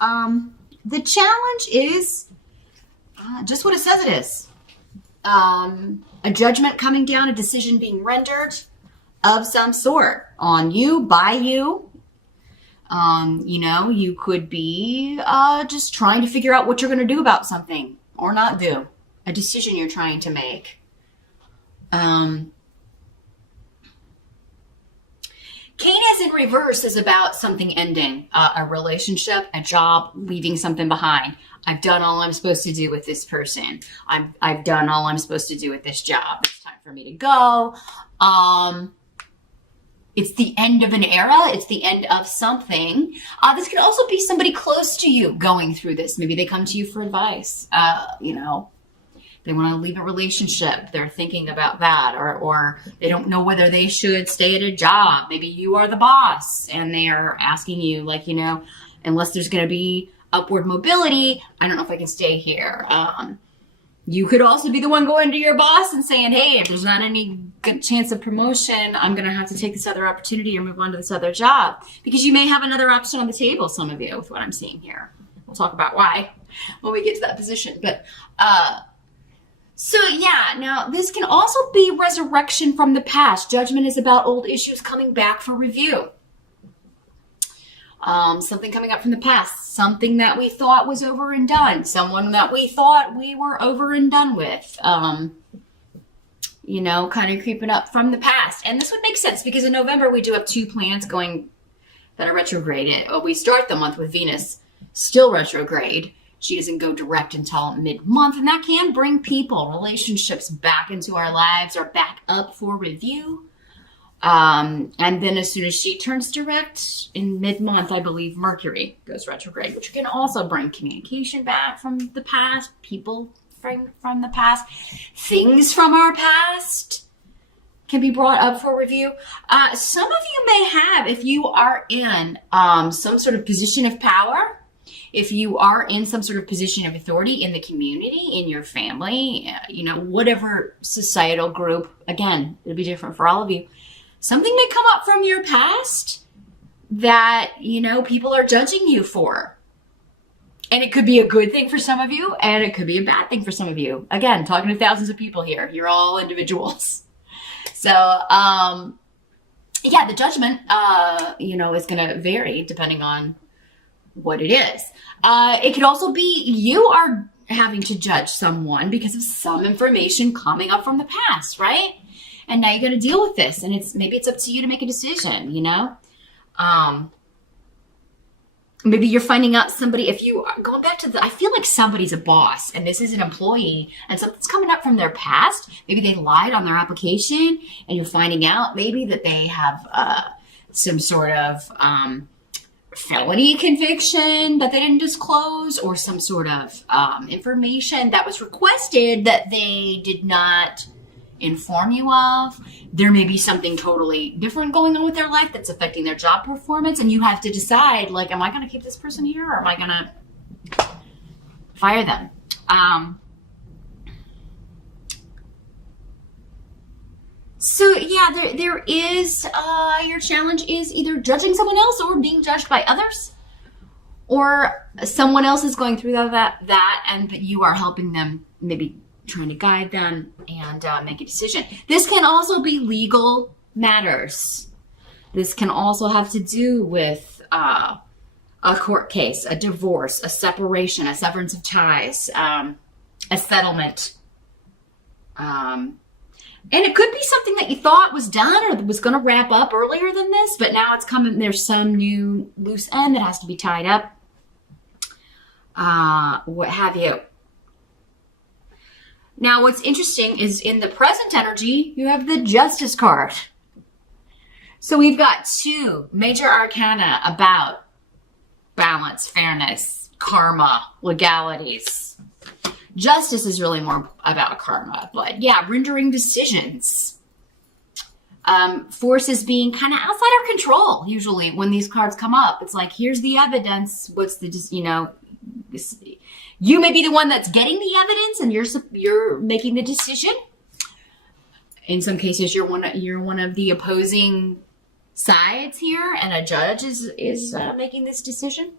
The challenge is just what it says it is. A judgment coming down, a decision being rendered of some sort on you, by you. You could be just trying to figure out what you're going to do about something or not do. A decision you're trying to make. Canis in reverse is about something ending, a relationship, a job, leaving something behind. I've done all I'm supposed to do with this person. I've done all I'm supposed to do with this job. It's time for me to go. It's the end of an era. It's the end of something. This could also be somebody close to you going through this. Maybe they come to you for advice. They want to leave a relationship. They're thinking about that, or they don't know whether they should stay at a job. Maybe you are the boss and they are asking you, unless there's going to be upward mobility, I don't know if I can stay here. You could also be the one going to your boss and saying, hey, if there's not any good chance of promotion, I'm going to have to take this other opportunity or move on to this other job. Because you may have another option on the table, some of you, with what I'm seeing here. We'll talk about why when we get to that position. But, now this can also be resurrection from the past. Judgment is about old issues coming back for review. Something coming up from the past, something that we thought was over and done, someone that we thought we were over and done with, kind of creeping up from the past. And this would make sense because in November we do have 2 planets going that are retrograde. We start the month with Venus still retrograde. She doesn't go direct until mid-month, and that can bring people, relationships back into our lives or back up for review. And then as soon as she turns direct in mid-month, I believe Mercury goes retrograde, which can also bring communication back from the past, people from the past, things from our past can be brought up for review. Some of you may have, if you are in some sort of position of power, if you are in some sort of position of authority in the community, in your family, whatever societal group, again, it'll be different for all of you. Something may come up from your past that, people are judging you for. And it could be a good thing for some of you, and it could be a bad thing for some of you. Again, talking to thousands of people here. You're all individuals. So, the judgment, is going to vary depending on what it is. It could also be you are having to judge someone because of some information coming up from the past, right? And now you're going to deal with this, and maybe it's up to you to make a decision, Maybe you're finding out somebody, if you are going back to I feel like somebody's a boss and this is an employee and something's coming up from their past. Maybe they lied on their application and you're finding out maybe that they have some sort of felony conviction that they didn't disclose, or some sort of information that was requested that they did not inform you of. There may be something totally different going on with their life that's affecting their job performance, and you have to decide, am I going to keep this person here or am I going to fire them? There is, your challenge is either judging someone else or being judged by others, or someone else is going through that and that you are helping them, maybe trying to guide them and make a decision. This can also be legal matters. This can also have to do with a court case, a divorce, a separation, a severance of ties, a settlement. And it could be something that you thought was done or was going to wrap up earlier than this, but now it's coming, there's some new loose end that has to be tied up. What have you. Now, what's interesting is in the present energy, you have the Justice card. So we've got 2 major arcana about balance, fairness, karma, legalities. Justice is really more about karma, but rendering decisions. Forces being kind of outside our control, usually, when these cards come up. It's like, here's the evidence. What's the, you may be the one that's getting the evidence and you're making the decision. In some cases, you're one of the opposing sides here, and a judge is making this decision.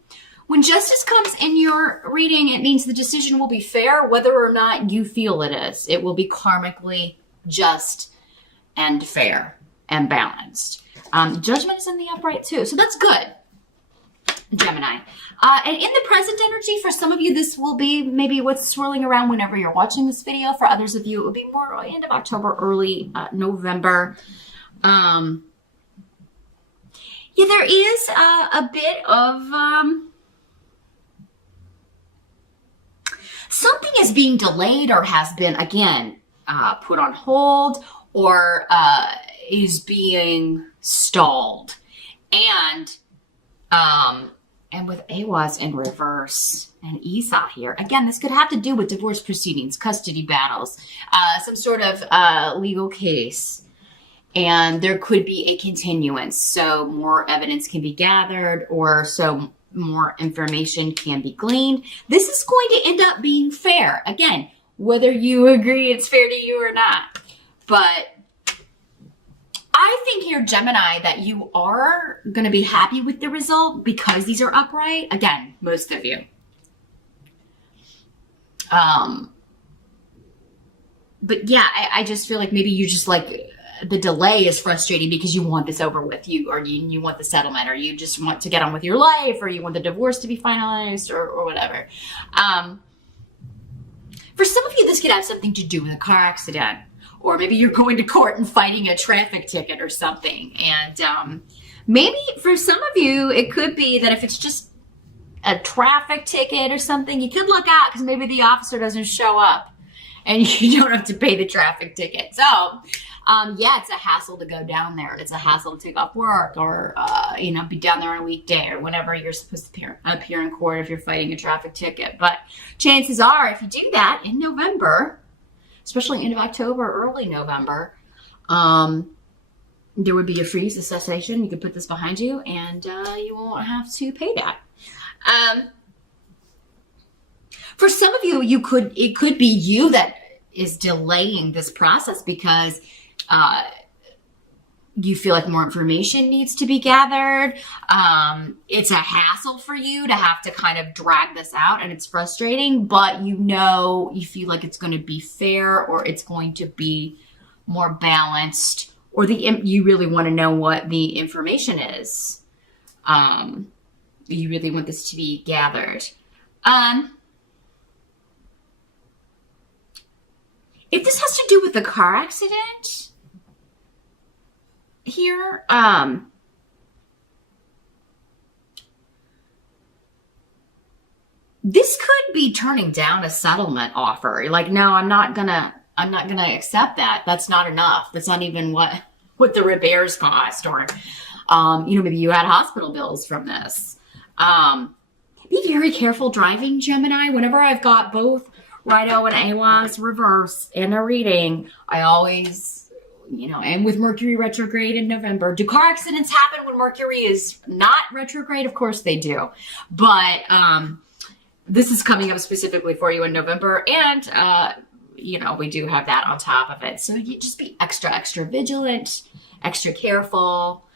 When justice comes in your reading, it means the decision will be fair, whether or not you feel it is. It will be karmically just and fair and balanced. Judgment is in the upright too, so that's good, Gemini. And in the present energy, for some of you, this will be maybe what's swirling around whenever you're watching this video. For others of you, it will be more end of October, early November. Yeah, there is a bit of something is being delayed or has been, again, put on hold or is being stalled. And with Awaz in reverse and Esau here, again, this could have to do with divorce proceedings, custody battles, some sort of legal case. And there could be a continuance, so more evidence can be gathered or so more information can be gleaned. This is going to end up being fair. Again, whether you agree it's fair to you or not. But I think here, Gemini, that you are going to be happy with the result because these are upright. Again, most of you. But yeah, I just feel like maybe you just like the delay is frustrating because you want this over with, you want the settlement, or you just want to get on with your life, or you want the divorce to be finalized, or whatever. For some of you, this could have something to do with a car accident, or maybe you're going to court and fighting a traffic ticket or something. And maybe for some of you, it could be that if it's just a traffic ticket or something, you could look out because maybe the officer doesn't show up and you don't have to pay the traffic ticket. So yeah, it's a hassle to go down there. It's a hassle to take off work or, be down there on a weekday or whenever you're supposed to appear in court if you're fighting a traffic ticket. But chances are, if you do that in November, especially end of October, early November, there would be a freeze, a cessation. You could put this behind you and you won't have to pay that. For some of you, it could be you that is delaying this process because you feel like more information needs to be gathered. It's a hassle for you to have to kind of drag this out, and it's frustrating, but you feel like it's going to be fair, or it's going to be more balanced, or you really want to know what the information is. You really want this to be gathered. If this has to do with the car accident here, this could be turning down a settlement offer. You're like, no, I'm not gonna accept that. That's not enough. That's not even what the repairs cost, or maybe you had hospital bills from this. Be very careful driving, Gemini. Whenever I've got both Rido and Awaz reverse in a reading, I always, and with Mercury retrograde in November. Do car accidents happen when Mercury is not retrograde? Of course they do. But this is coming up specifically for you in November. And, we do have that on top of it. So you just be extra, extra vigilant, extra careful.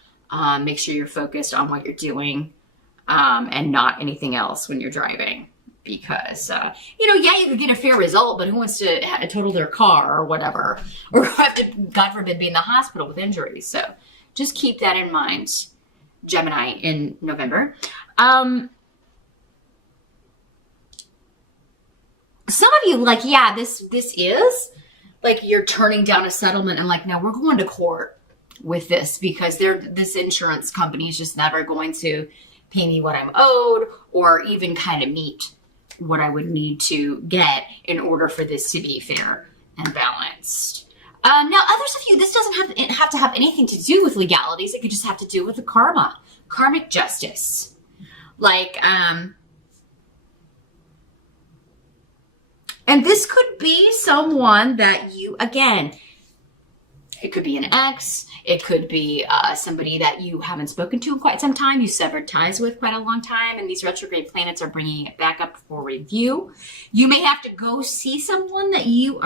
Make sure you're focused on what you're doing and not anything else when you're driving. Because, you could get a fair result, but who wants to total their car or whatever, or have to, God forbid, be in the hospital with injuries. So just keep that in mind, Gemini, in November. Some of you, this is, you're turning down a settlement and no, we're going to court with this because this insurance company is just never going to pay me what I'm owed or even kind of meet what I would need to get in order for this to be fair and balanced. Now, others of you, this doesn't have to have anything to do with legalities. It could just have to do with the karmic justice. And this could be someone that you, again, it could be an ex. It could be somebody that you haven't spoken to in quite some time. You severed ties with quite a long time. And these retrograde planets are bringing it back up for review. You may have to go see someone that you're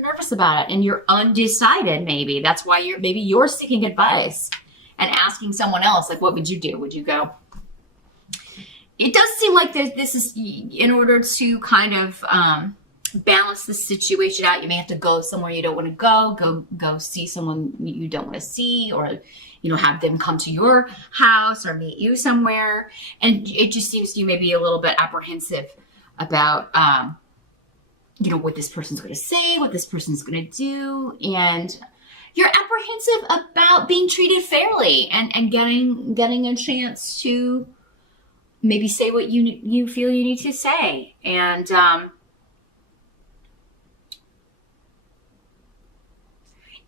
nervous about it and you're undecided maybe. That's why you're seeking advice and asking someone else, what would you do? Would you go it does seem like this is in order to kind of balance the situation out. You may have to go somewhere you don't want to go see someone you don't want to see, or have them come to your house or meet you somewhere. And it just seems you may be a little bit apprehensive about what this person's going to say, what this person's going to do, and you're apprehensive about being treated fairly and getting a chance to maybe say what you feel you need to say. And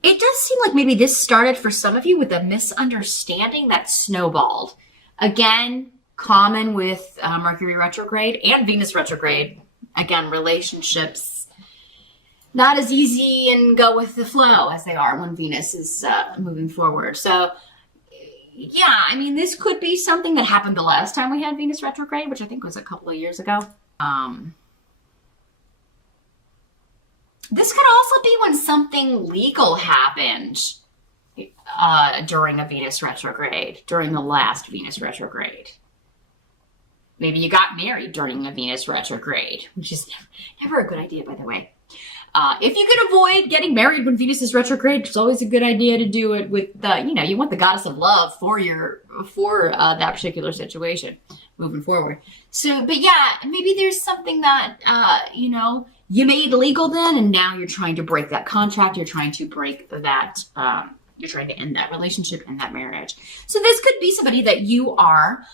it does seem like maybe this started for some of you with a misunderstanding that snowballed. Again, common with Mercury retrograde and Venus retrograde. Again, relationships not as easy and go with the flow as they are when Venus is moving forward. So yeah, I mean, this could be something that happened the last time we had Venus retrograde, which I think was a couple of years ago. This could also be when something legal happened during a Venus retrograde, during the last Venus retrograde. Maybe you got married during a Venus retrograde, which is never a good idea, by the way. If you can avoid getting married when Venus is retrograde, it's always a good idea to do it with you want the goddess of love for that particular situation moving forward. So, but yeah, maybe there's something that, you made legal then, and now you're trying to break that contract. You're trying to break that, you're trying to end that relationship and that marriage. So this could be somebody that you are,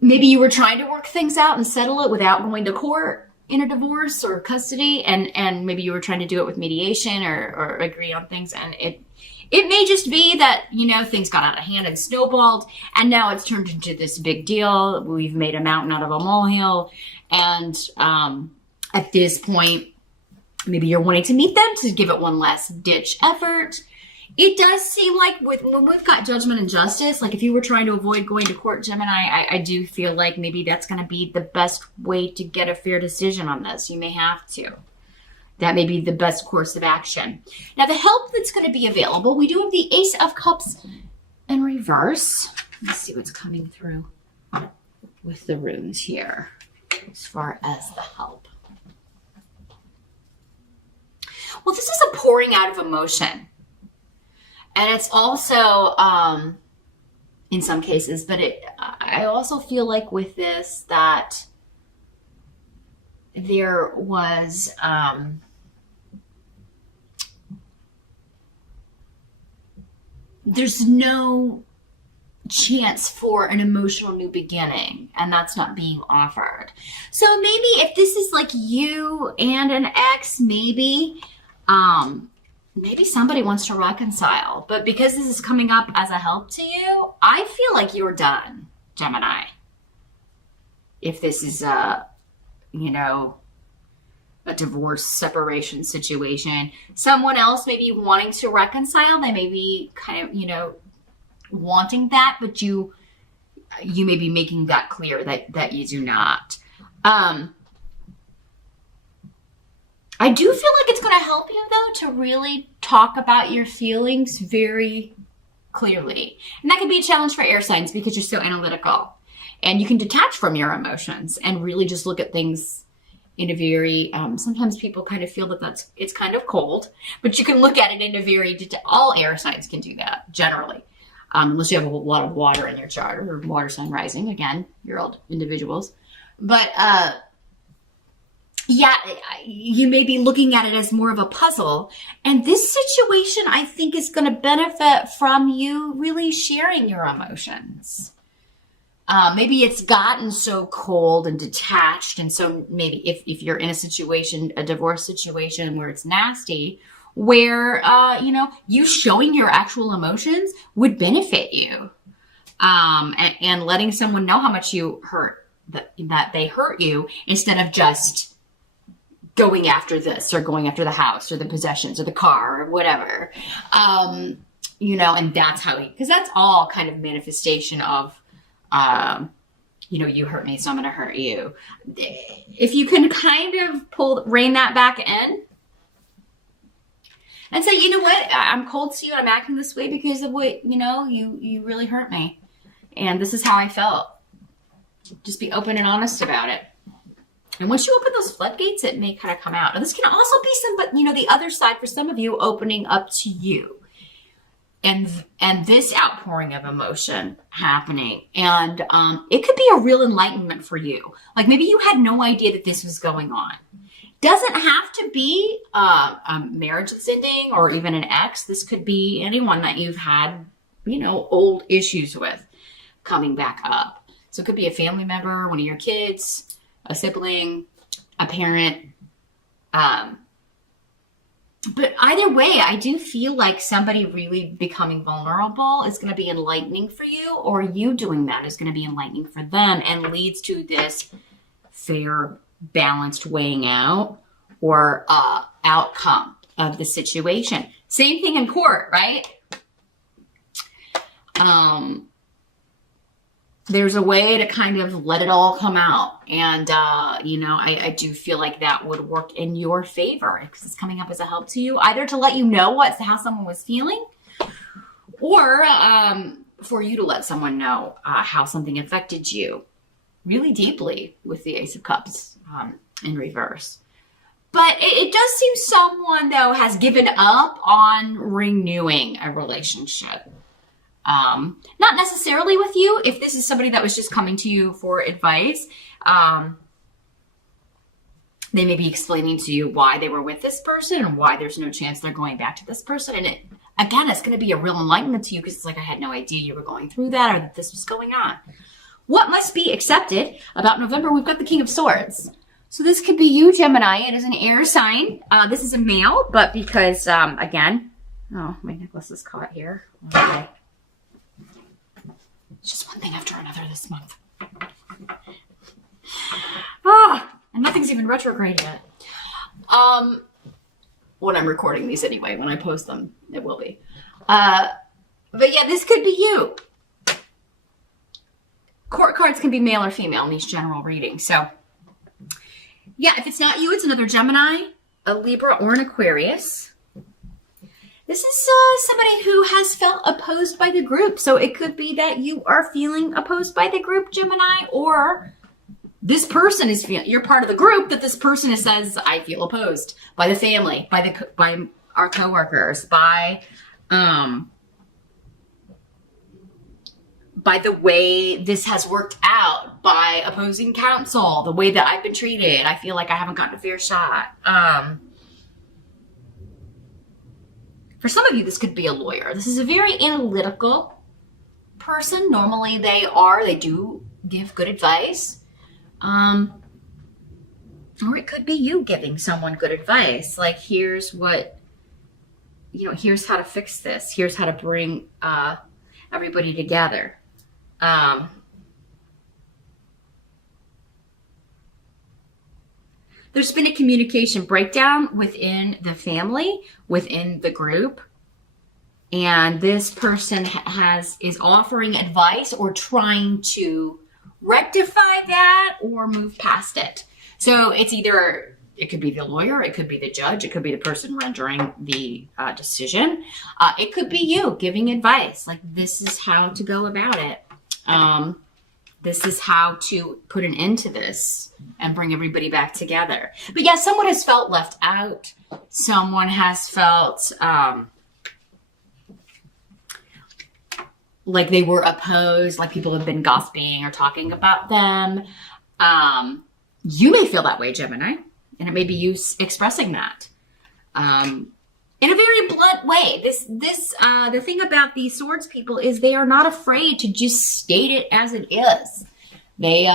maybe you were trying to work things out and settle it without going to court in a divorce or custody, and maybe you were trying to do it with mediation or agree on things, and it may just be that, things got out of hand and snowballed, and now it's turned into this big deal. We've made a mountain out of a molehill, and at this point, maybe you're wanting to meet them to give it one last ditch effort. It does seem like when we've got judgment and justice, like if you were trying to avoid going to court, Gemini, I do feel like maybe that's going to be the best way to get a fair decision on this. You may have to. That may be the best course of action. Now, the help that's going to be available, we do have the Ace of Cups in reverse. Let's see what's coming through with the runes here as far as the help. Well, this is a pouring out of emotion. And it's also, in some cases, but I also feel like with this that there was, there's no chance for an emotional new beginning, and that's not being offered. So maybe if this is like you and an ex, maybe somebody wants to reconcile, but because this is coming up as a help to you, I feel like you're done, Gemini. If this is a divorce, separation situation, someone else may be wanting to reconcile. They may be kind of, wanting that, but you may be making that clear that you do not. I do feel like it's going to help you, though, to really talk about your feelings very clearly. And that can be a challenge for air signs because you're so analytical. And you can detach from your emotions and really just look at things in a very, sometimes people kind of feel that it's kind of cold, but you can look at it in a very, all air signs can do that, generally. Unless you have a lot of water in your chart or water sign rising, again, you're all individuals. But, yeah, you may be looking at it as more of a puzzle. And this situation, I think, is going to benefit from you really sharing your emotions. Maybe it's gotten so cold and detached. And so maybe if you're in a situation, a divorce situation where it's nasty, where, you showing your actual emotions would benefit you. And letting someone know how much you hurt, that they hurt you, instead of just going after this or going after the house or the possessions or the car or whatever. And that's how because that's all kind of manifestation of, you hurt me, so I'm going to hurt you. If you can kind of rein that back in and say, you know what, I'm cold to you and I'm acting this way because of what, you really hurt me. And this is how I felt. Just be open and honest about it. And once you open those floodgates, it may kind of come out. And this can also be the other side for some of you opening up to you. And this outpouring of emotion happening. And it could be a real enlightenment for you. Like maybe you had no idea that this was going on. Doesn't have to be a marriage that's ending or even an ex. This could be anyone that you've had, old issues with coming back up. So it could be a family member, one of your kids, a sibling, a parent. But either way, I do feel like somebody really becoming vulnerable is going to be enlightening for you, or you doing that is going to be enlightening for them and leads to this fair, balanced weighing out or outcome of the situation. Same thing in court, right? There's a way to kind of let it all come out. And, I do feel like that would work in your favor because it's coming up as a help to you, either to let you know how someone was feeling or for you to let someone know how something affected you really deeply with the Ace of Cups in reverse. But it does seem someone, though, has given up on renewing a relationship. Not necessarily with you. If this is somebody that was just coming to you for advice, they may be explaining to you why they were with this person and why there's no chance they're going back to this person. And it's going to be a real enlightenment to you because it's like, I had no idea you were going through that or that this was going on. What must be accepted about November? We've got the King of Swords. So this could be you, Gemini. It is an air sign. This is a male, but because, my necklace is caught here. Okay. It's just one thing after another this month. And nothing's even retrograde yet. When I'm recording these anyway, when I post them, it will be. But yeah, this could be you. Court cards can be male or female in these general readings. So yeah, if it's not you, it's another Gemini, a Libra, or an Aquarius. This is somebody who has felt opposed by the group. So it could be that you are feeling opposed by the group, Gemini, or this person is feeling, you're part of the group, that this person says, I feel opposed by the family, by our coworkers, by the way this has worked out, by opposing counsel, the way that I've been treated. I feel like I haven't gotten a fair shot. For some of you, this could be a lawyer. This is a very analytical person. Normally they do give good advice. Or it could be you giving someone good advice. Like, here's how to fix this. Here's how to bring everybody together. There's been a communication breakdown within the family, within the group. And this person is offering advice or trying to rectify that or move past it. So it could be the lawyer, it could be the judge, it could be the person rendering the decision. It could be you giving advice, like this is how to go about it. This is how to put an end to this and bring everybody back together. But yeah, someone has felt left out. Someone has felt like they were opposed, like people have been gossiping or talking about them. You may feel that way, Gemini, and it may be you expressing that in a very blunt way. The thing about these swords people is they are not afraid to just state it as it is. They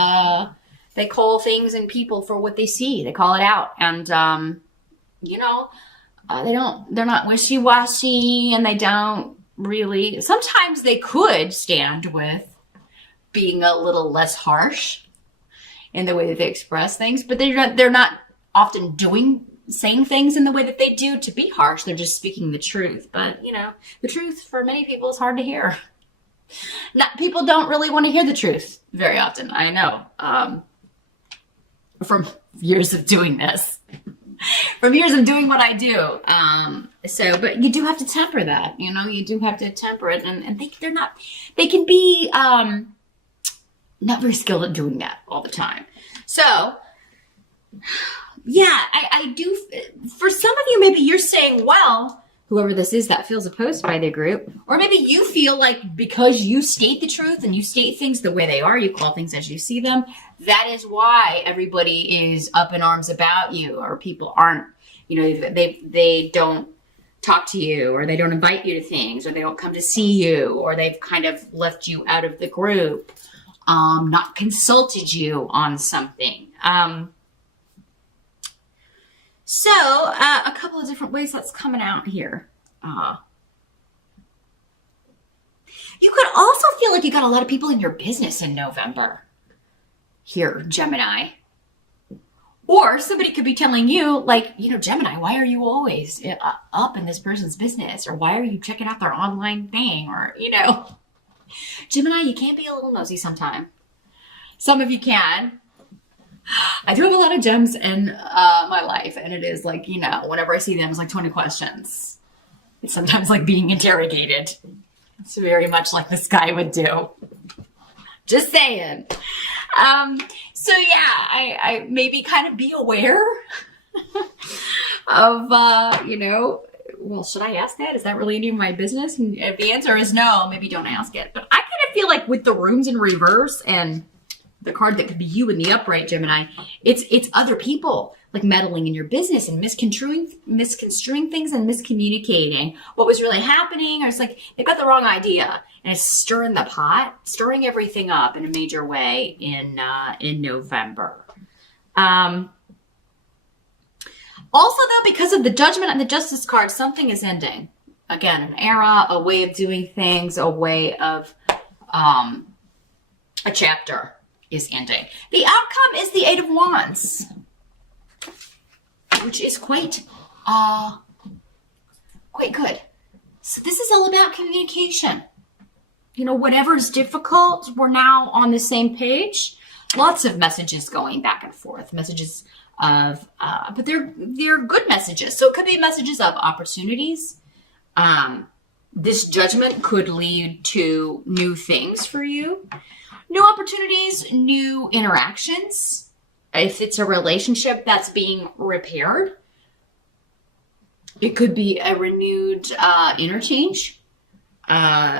call things and people for what they see. They call it out, and they're not wishy-washy, and they don't really. Sometimes they could stand with being a little less harsh in the way that they express things, but they're not often saying things in the way that they do to be harsh. They're just speaking the truth. But, the truth for many people is hard to hear. People don't really want to hear the truth very often. I know. From years of doing this. from years of doing what I do. But you do have to temper that, you do have to temper it. And they can be not very skilled at doing that all the time. So, yeah, I do. For some of you, maybe you're saying, well, whoever this is that feels opposed by the group, or maybe you feel like because you state the truth and you state things the way they are, you call things as you see them, that is why everybody is up in arms about you, or people aren't, they don't talk to you, or they don't invite you to things, or they don't come to see you, or they've kind of left you out of the group, not consulted you on something. So a couple of different ways that's coming out here. You could also feel like you got a lot of people in your business in November here, Gemini. Or somebody could be telling you, like, Gemini, why are you always up in this person's business? Or why are you checking out their online thing? Or, Gemini, you can't be a little nosy sometime. Some of you can. I do have a lot of gems in my life, and it is like, whenever I see them, it's like 20 questions. It's sometimes like being interrogated. It's very much like this guy would do. Just saying. So yeah, I maybe kind of be aware of, well, should I ask that? Is that really any of my business? And if the answer is no, maybe don't ask it. But I kind of feel like with the runes in reverse and the card that could be you in the upright, Gemini, it's other people like meddling in your business and misconstruing things and miscommunicating what was really happening. Or it's like they've got the wrong idea and it's stirring the pot, stirring everything up in a major way in November. Also, though, because of the Judgment and the Justice card, something is ending. Again, an era, a way of doing things, a way of a chapter is ending. The outcome is the Eight of Wands, which is quite good. So this is all about communication. Whatever's difficult, we're now on the same page. Lots of messages going back and forth, messages of, but they're good messages. So it could be messages of opportunities. This judgment could lead to new things for you. New opportunities, new interactions. If it's a relationship that's being repaired, it could be a renewed interchange.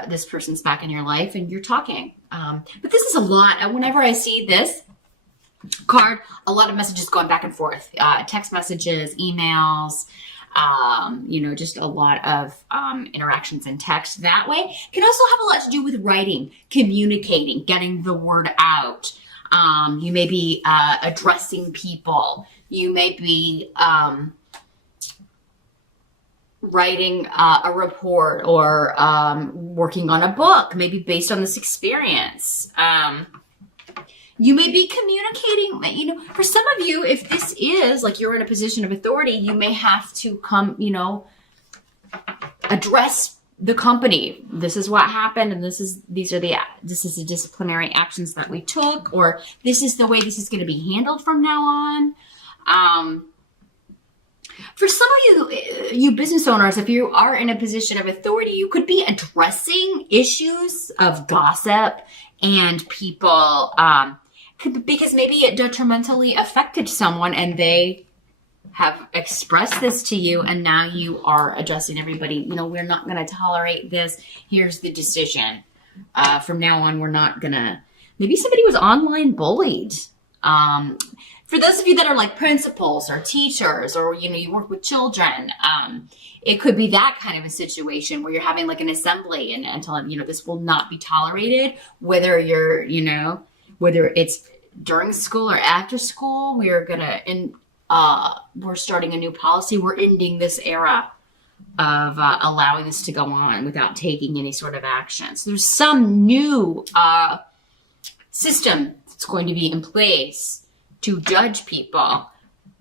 This person's back in your life and you're talking. But this is a lot. Whenever I see this card, a lot of messages going back and forth. Text messages, emails, just a lot of interactions in text that way. Can also have a lot to do with writing, communicating, getting the word out. You may be addressing people. You may be writing a report or working on a book, maybe based on this experience. You may be communicating, for some of you, if this is like you're in a position of authority, you may have to come, address the company. This is what happened, and this is the disciplinary actions that we took, or this is the way this is going to be handled from now on. For some of you business owners, if you are in a position of authority, you could be addressing issues of gossip and people, because maybe it detrimentally affected someone and they have expressed this to you, and now you are addressing everybody. We're not going to tolerate this. Here's the decision. From now on, we're not going to. Maybe somebody was online bullied. For those of you that are like principals or teachers, or you work with children, it could be that kind of a situation where you're having like an assembly and telling this will not be tolerated. Whether you're whether it's during school or after school, we're starting a new policy. We're ending this era of allowing this to go on without taking any sort of action. So there's some new system that's going to be in place to judge people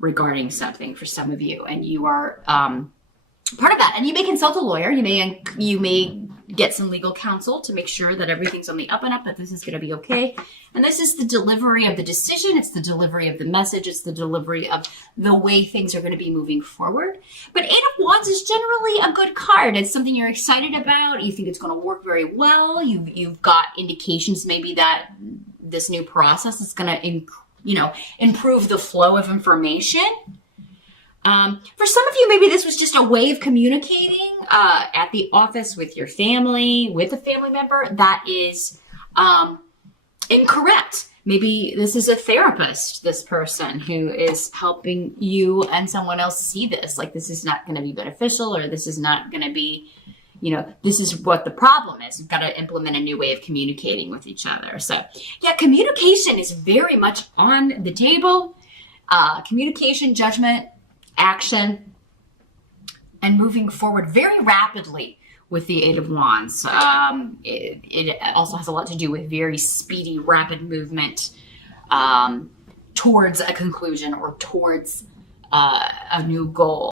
regarding something for some of you, and you are part of that. And you may consult a lawyer. You may get some legal counsel to make sure that everything's on the up and up, that this is going to be okay. And this is the delivery of the decision. It's the delivery of the message. It's the delivery of the way things are going to be moving forward. But Eight of Wands is generally a good card. It's something you're excited about. You think it's going to work very well. You've got indications maybe that this new process is going to, improve the flow of information. For some of you, maybe this was just a way of communicating at the office with your family, with a family member that is incorrect. Maybe this is a therapist, this person who is helping you and someone else see this. Like, this is not going to be beneficial, or this is not going to be, this is what the problem is. You've got to implement a new way of communicating with each other. So, yeah, communication is very much on the table. Communication, judgment, action, and moving forward very rapidly with the Eight of Wands. It also has a lot to do with very speedy, rapid movement towards a conclusion or towards a new goal.